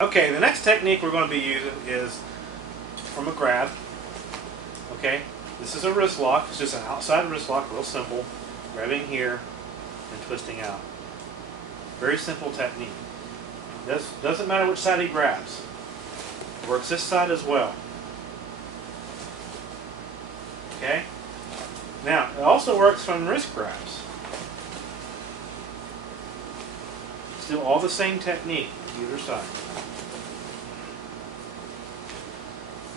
Okay, the next technique we're going to be using is from a grab. Okay, this is a wrist lock. It's just an outside wrist lock, real simple. Grabbing here and twisting out. Very simple technique. This doesn't matter which side he grabs. Works this side as well. Okay. Now it also works from wrist grabs. Still all the same technique, either side.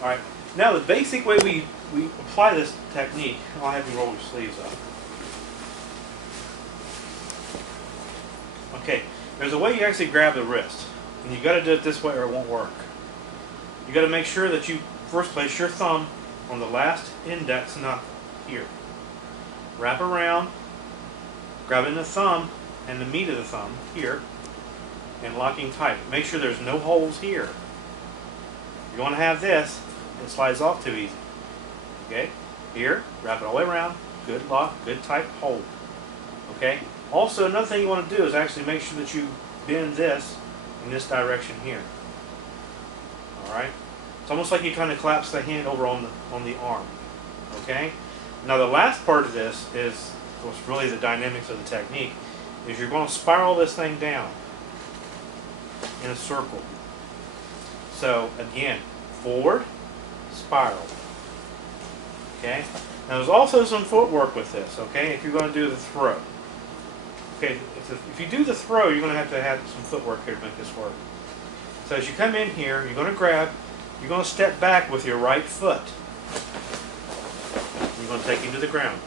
Alright, now the basic way we apply this technique, I'll have you roll your sleeves up. Okay, there's a way you actually grab the wrist. And you've got to do it this way or it won't work. You've got to make sure that you first place your thumb on the last index knuckle here. Wrap around, grabbing the thumb and the meat of the thumb here, and locking tight. Make sure there's no holes here. You want to have this, it slides off too easy. Okay? Here, wrap it all the way around. Good lock, good tight hold. Okay? Also, another thing you want to do is actually make sure that you bend this in this direction here. Alright? It's almost like you're trying to collapse the hand over on the arm. Okay? Now the last part of this is what's really the dynamics of the technique, is you're going to spiral this thing down in a circle. So again, forward, spiral. Okay? Now there's also some footwork with this, okay, if you're going to do the throw. Okay, if you do the throw, you're going to have some footwork here to make this work. So as you come in here, you're going to grab, you're going to step back with your right foot. You're going to take him to the ground.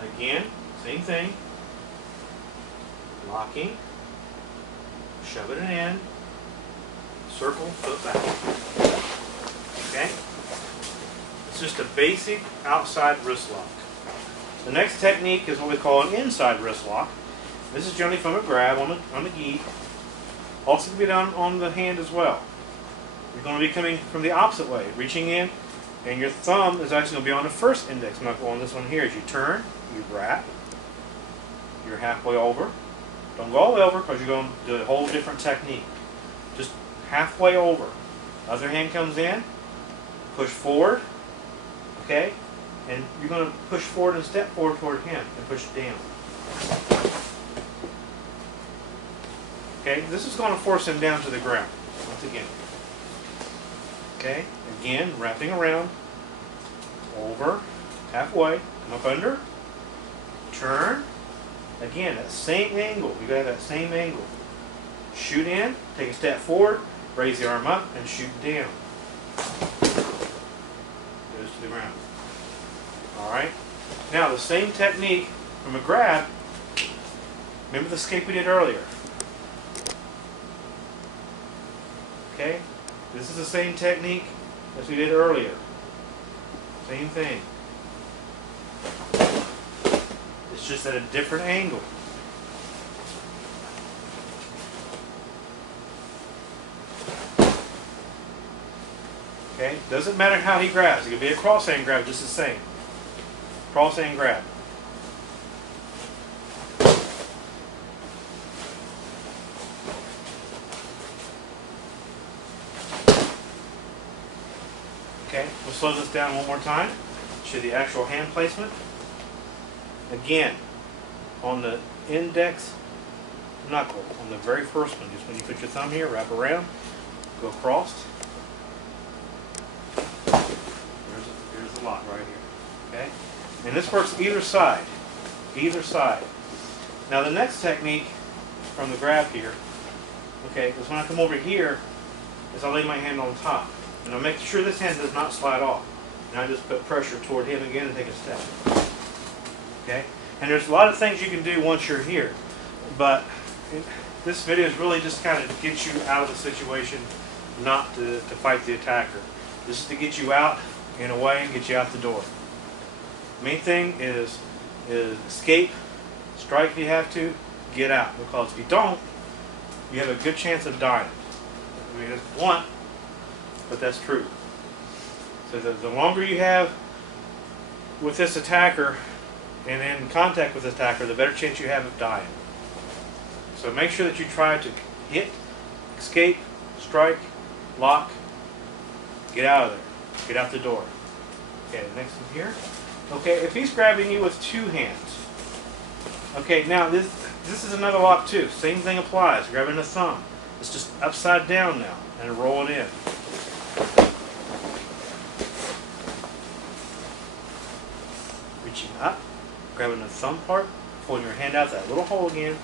And again, same thing. Locking, shove it in, circle, foot back. Okay? It's just a basic outside wrist lock. The next technique is what we call an inside wrist lock. This is generally from a grab on the gi. Also can be done on the hand as well. You're going to be coming from the opposite way, reaching in, and your thumb is actually going to be on the first index knuckle on this one here. As you turn, you wrap, you're halfway over. Don't go all the way over because you're going to do a whole different technique. Just halfway over. Other hand comes in, push forward, okay? And you're going to push forward and step forward toward him and push down. Okay, this is going to force him down to the ground once again. Okay, again, wrapping around, over, halfway, come up under, turn. Again, that same angle. You got that same angle. Shoot in, take a step forward, raise the arm up, and shoot down. Goes to the ground. Alright? Now, the same technique from a grab. Remember the escape we did earlier? Okay? This is the same technique as we did earlier. Same thing. It's just at a different angle. Okay? Doesn't matter how he grabs. It could be a cross hand grab, just the same. Cross hand grab. Okay, we'll slow this down one more time. Show the actual hand placement. Again, on the index knuckle, on the very first one, just when you put your thumb here, wrap around, go across. Here's the lock right here. Okay? And this works either side. Either side. Now the next technique from the grab here, okay, is when I come over here, is I lay my hand on top. And I make sure this hand does not slide off. And I just put pressure toward him again and take a step. Okay? And there's a lot of things you can do once you're here. But this video is really just kind of get you out of the situation, not to fight the attacker. This is to get you out and away and get you out the door. Main thing is escape, strike if you have to, get out. Because if you don't, you have a good chance of dying. I mean, it's blunt, but that's true. So the longer you have with this attacker, and in contact with the attacker, the better chance you have of dying. So make sure that you try to hit, escape, strike, lock, get out of there. Get out the door. Okay, next one here. Okay, if he's grabbing you with two hands. Okay, now this is another lock too. Same thing applies. Grabbing the thumb. It's just upside down now and roll it in. Reaching up, grabbing the thumb part, pulling your hand out that little hole again,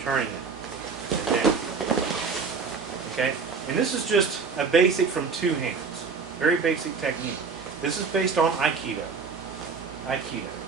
turning it, and down. Okay, and this is just a basic from two hands. Very basic technique. This is based on Aikido. Aikido.